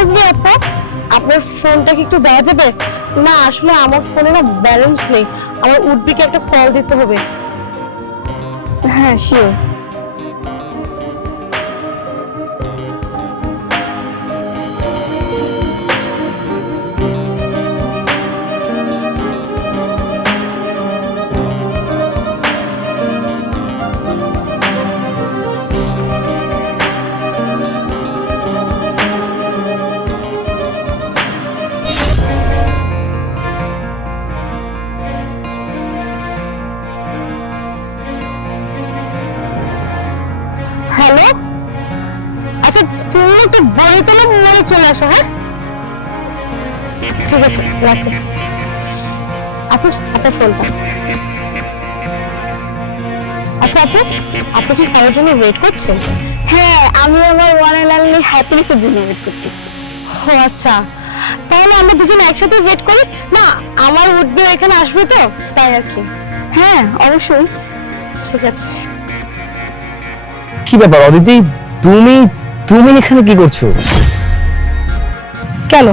Excuse me আপা, আপনার ফোনটা কি একটু দেওয়া যাবে? না আসলে আমার ফোনে না ব্যালেন্স নেই, আমার উডবিকে একটা কল দিতে হবে। হ্যাঁ শিওর। হ্যালো, আচ্ছা তুমি একটু বড় তোলা মনে চলে আসো। হ্যাঁ ঠিক আছে, রাখো আপনার ফোনটা। আচ্ছা আপনি কি খাওয়ার জন্য ওয়েট করছেন? হ্যাঁ, আমি আমার ওয়ান এন্ড অনলি হ্যাপিনেসের জন্য ওয়েট করছি। ও আচ্ছা, তাহলে আমরা দুজন একসাথে ওয়েট করি না? আমার উঠবে এখানে আসবে তো, তাই আর কি। হ্যাঁ অবশ্যই, ঠিক আছে। কি ব্যাপার অদিতি, তুমি তুমি এখানে কি করছো? কেন,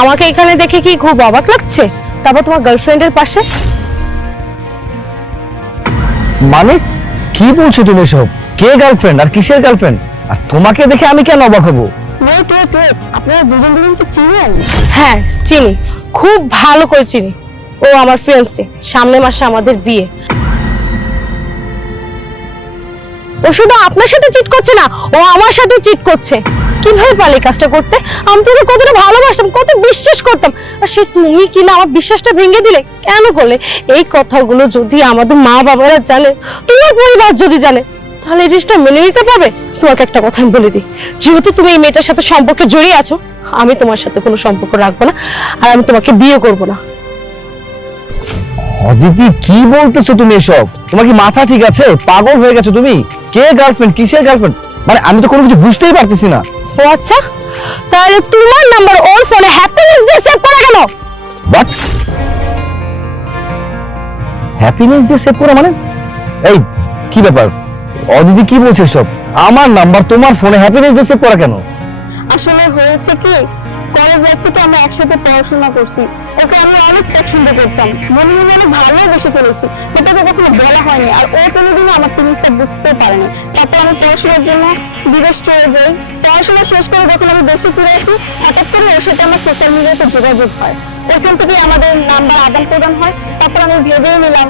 আমাকে এখানে দেখে কি খুব অবাক লাগছে? তারপর তোমার গার্লফ্রেন্ডের পাশে? মানে কি বলছো তুমি সব? কে গার্লফ্রেন্ড আর কিসের গার্লফ্রেন্ড? আর তোমাকে দেখে আমি কেন অবাক হব? ওয়েট ওয়েট ওয়েট, আপনারা দুজন দুজনকে চিনেন? হ্যাঁ চিনি, খুব ভালো করে চিনি। ও আমার ফিয়ান্সে, সামনের মাসে আমাদের বিয়ে। ও শুধু আপনার সাথে চিট করছে না, ও আমার সাথে চিট করছে। কিভাবে পারলে কাজটা করতে? আমি তোকে কতটা ভালোবাসতাম, কত বিশ্বাস করতাম, আর সে তুমি কিনা আমার বিশ্বাসটা ভেঙে দিলে। কেন করলে? এই কথাগুলো যদি আমাদের মা বাবারা জানে, তোমার পরিবার যদি জানে, তাহলে এই জিনিসটা মেনে নিতে পারবে? তোমাকে একটা কথা আমি বলে দিই, যেহেতু তুমি এই মেয়েটার সাথে সম্পর্কে জড়িয়ে আছো, আমি তোমার সাথে কোনো সম্পর্ক রাখবো না, আর আমি তোমাকে বিয়ে করবো না। অদিতি কি বলতেছো তুমি এসব? তোমার কি মাথা ঠিক আছে? পাগল হয়ে গেছো তুমি? কে গার্লফ্রেন্ড, কিসের গার্লফ্রেন্ড? মানে আমি তো কোনো কিছু বুঝতেই পারতেছি না। ও আচ্ছা, তাহলে তোমার নাম্বার ওর ফোনে হ্যাপিনেস দিয়ে সেভ করা কেন? বাট হ্যাপিনেস দিয়ে সেভ করা মানে? এই কি ব্যাপার অদিতি, কি বলছো সব? আমার নাম্বার তোমার ফোনে হ্যাপিনেস দিয়ে সেভ করা কেন? আসলে হয়েছে কি, কলেজ লাইফ থেকে আমরা একসাথে পড়াশোনা করছি। ওকে আমি অনেক পছন্দ করতাম, মনে মনে অনেক ভালোবেসে ফেলেছি, কিন্তু ওকে কখনো বলা হয়নি, আর ও কোনোদিনও আমার ফিলিংসটা বুঝতে পারেনি। তারপর আমি পড়াশোনার জন্য বিদেশ চলে যাই। পড়াশোনা শেষ করে যখন আমি দেশে ফিরে আসি, হঠাৎ করে ওর সাথে আমার সোশ্যাল মিডিয়াতে যোগাযোগ হয়। ওখান থেকে আমাদের নাম্বার আদান প্রদান হয়। তারপর আমি ভেবেই নিলাম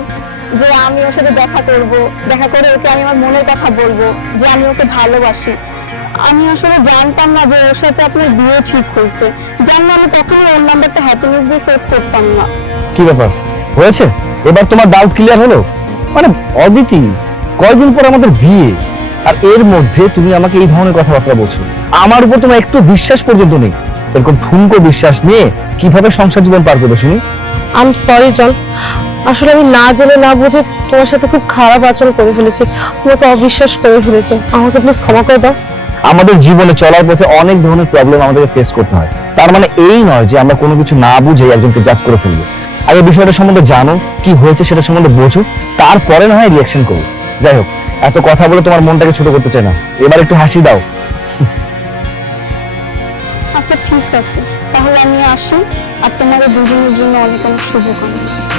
যে আমি ওর সাথে দেখা করব, দেখা করে ওকে আমি আমার মনের কথা বলবো, যে আমি ওকে ভালোবাসি। আমি আসলে জানতাম না যে ওর সাথে আপনার বিয়ে ঠিক হয়েছে, জানলে আমি কখনো ওর নাম্বারটা হ্যাপিনেস দিয়ে সেভ করতাম না। কি ব্যাপার হয়েছে? এবার তোমার ডাউট ক্লিয়ার হলো? মানে অদিতি, কয়দিন পর আমাদের বিয়ে, আর এর মধ্যে তুমি আমাকে এই ধরনের কথাবার্তা বলছো? আমার উপর তোমার একটু বিশ্বাস পর্যন্ত নেই। এরকম ঠুনকো বিশ্বাস নিয়ে কিভাবে সংসার জীবন পার করবে শুনি? আই এম সরি জন, আসলে আমি না জেনে না বুঝে তোমার সাথে খুব খারাপ আচরণ করে ফেলেছি, তোমাকে অবিশ্বাস করে ফেলেছি, আমাকে প্লিজ ক্ষমা করে দাও। আমাদের জীবনে চলার পথে অনেক ধরনের প্রবলেম আমাদেরকে ফেস করতে হয়, তার মানে এই নয় যে আমরা কোনো কিছু না বুঝে একজনকে জাজ করে ফেলবো। আগে বিষয়টা সম্বন্ধে জানো, কি হয়েছে সেটা সম্বন্ধে বোঝো, তারপরে না হয় রিঅ্যাকশন করো। যাই হোক, এত কথা বলে তোমার মনটাকে ছোট করতে চাই না, এবার একটু হাসি দাও। আচ্ছা ঠিক আছে, তাহলে আমি আসি, আর তোমাদের দুজনের জন্য অনেক অনেক শুভকামনা।